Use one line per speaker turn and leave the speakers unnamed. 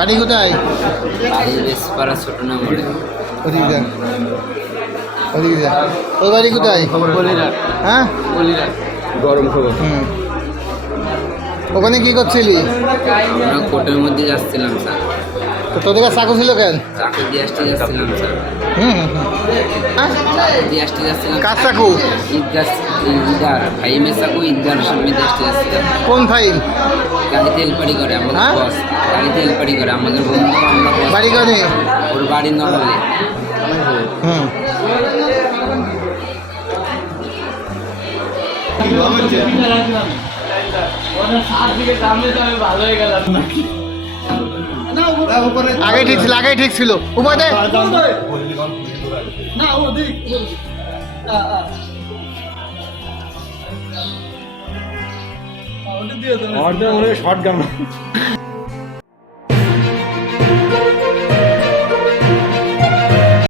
বাড়ি কোথায়?
বাড়ি বেশ পাড়া ছোট না বলে
ওদিকে যান ওদিকে যান তোর বাড়ি কোথায়? হ্যাঁ?
গরম খবর।
হুম। ওখানে কি করছিলি?
কোর্টের মধ্যে যাচ্ছিলাম স্যার।
তো তোদের কাছে চাকু ছিল কেন?
চাকরি দিয়ে আসতে যাচ্ছিলাম স্যার।
হুম হুম, হুম। হ্যাঁ?
দিয়ে আসতে যাচ্ছিলাম
কার চাকু?
ঈদগাহ ঈদগার ভাই মেয়ে চাকু ঈদগার সামনে দিয়ে আসতে যাচ্ছিলাম
কোন ফাইল
গাড়িতে হেলপারি করে আমাদের
হ্যাঁ?
বস করে আমাদের বন্ধু আমরা
বাড়ি কানে?
ওর বাড়ি নড়ালে
হুম। আগে ঠিক ছিল আগে ঠিক ছিল। উপায় দে
আমার তো মনে হয় শর্ট গান।